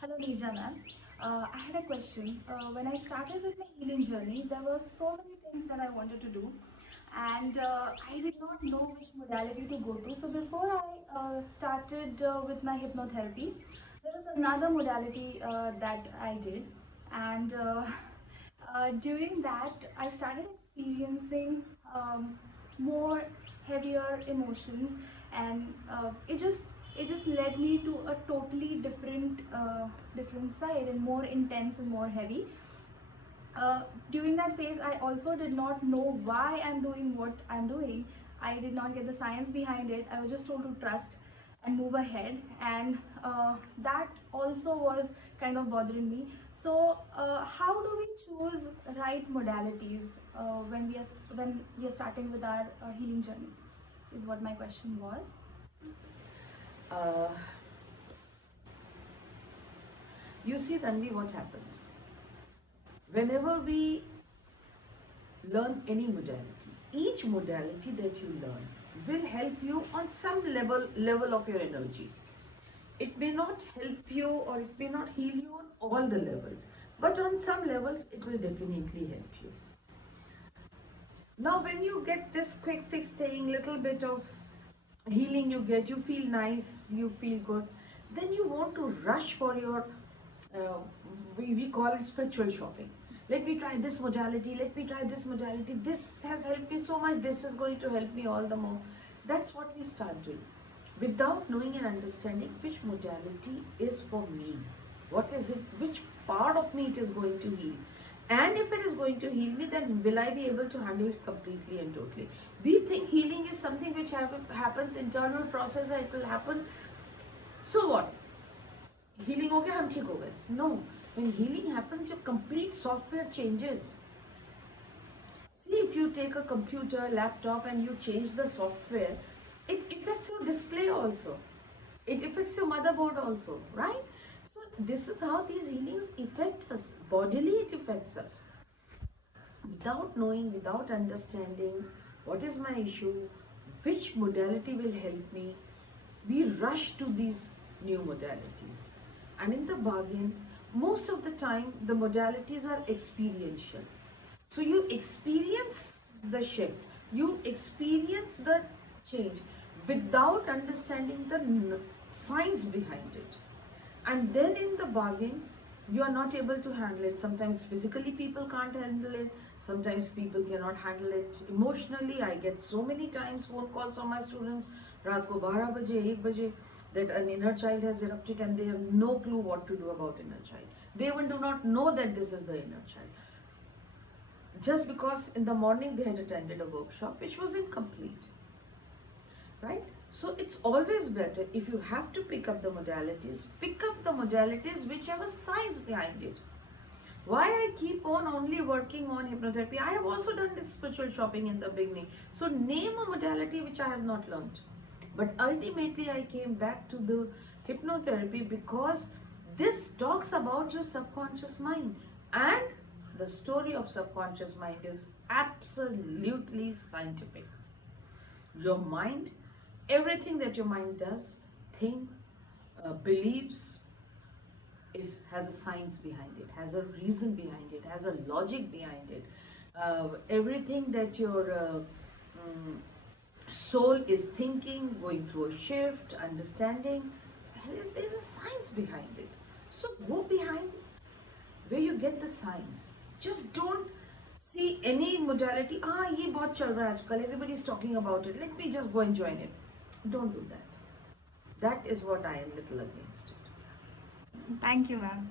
Hello, Neerja ma'am. I had a question. When I started with my healing journey, there were so many things that I wanted to do, and I did not know which modality to go to. So before I started with my hypnotherapy, there was another modality that I did, and during that, I started experiencing more heavier emotions, and it just led me to a totally different side and more intense and more heavy. During that phase, I also did not know why I'm doing what I'm doing. I did not get the science behind it. I was just told to trust and move ahead, and that also was kind of bothering me. So, how do we choose right modalities when we are starting with our healing journey? Is what my question was. Uh, you see, Tanvi, what happens? Whenever we learn any modality, each modality that you learn will help you on some level of your energy. It may not help you or it may not heal you on all the levels, but on some levels it will definitely help you. Now, when you get this quick fix thing, little bit of healing you get, you feel nice, you feel good, then you want to rush for your, uh, we call it spiritual shopping. Let me try this modality, let me try this modality, this has helped me so much, this is going to help me all the more. That's what we start doing without knowing and understanding which modality is for me. What is it, which part of me it is going to heal, and if it is going to heal me, then will I be able to handle it completely and totally? We think healing is something which happens internal process and it will happen. So what? Healing ho gaya, hum theek ho gaye. No. When healing happens, your complete software changes. See, if you take a computer, laptop, and you change the software, it affects your display also. It affects your motherboard also, right? So this is how these healings affect us. Bodily, it affects us. Without knowing, without understanding what is my issue, which modality will help me, we rush to these new modalities. And in the bargain, most of the time, the modalities are experiential. So you experience the shift, you experience the change without understanding the science behind it. And then in the bargain, you are not able to handle it. Sometimes physically people can't handle it. Sometimes people cannot handle it emotionally. I get so many times phone calls from my students, raat ko 12 baje, 1 baje, that an inner child has erupted and they have no clue what to do about inner child. They even do not know that this is the inner child. Just because in the morning they had attended a workshop which was incomplete. Right? So it's always better, if you have to pick up the modalities which have a science behind it. Why I keep on only working on hypnotherapy? I have also done this spiritual shopping in the beginning. So name a modality which I have not learned. But ultimately I came back to the hypnotherapy because this talks about your subconscious mind, and the story of subconscious mind is absolutely scientific. Your mind, everything that your mind does, think, believes, has a science behind it, has a reason behind it, has a logic behind it. Everything that your soul is thinking, going through a shift, understanding, there's a science behind it. So go behind where you get the science. Just don't see any modality. Ye bahut chal raha hai aajkal. Everybody is talking about it. Let me just go and join it. Don't do that. That is what I am little against it. Thank you, ma'am.